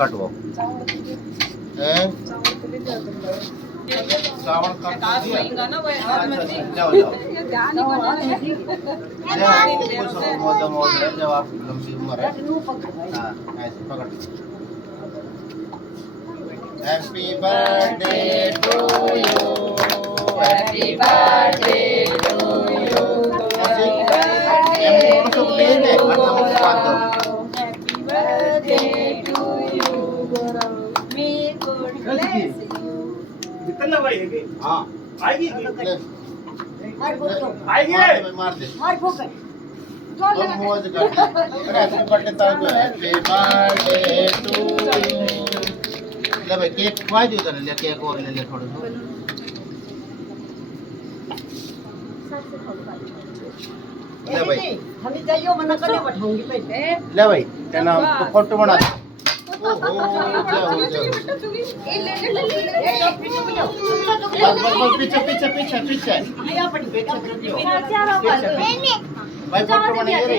कटवो हैं चावल काट दिया जाओ जाओ मौज मौज है जब आप लंबी उम्र है हाँ ऐसे पकड़ happy birthday to you happy birthday to you Happy birthday to you. May God bless you. कितना भाई है कि हाँ आएगी आएगी मार दे मार फूक और मौज कर हैप्पी बर्थडे तक हैप्पी बर्थडे टू यू ले भाई केक खवाई दो उधर ले केक और ले ले थोड़ा सा ले भाई हमें जाइयो मना करने बैठाऊंगी बैठे ले भाई क्या नाम तो फोटो बना दे ओहो जय हो ए ले ले ले पीछे बस पीछे पीछे पीछे पीछे आया पड़ी भाई फोटो बनाइए रे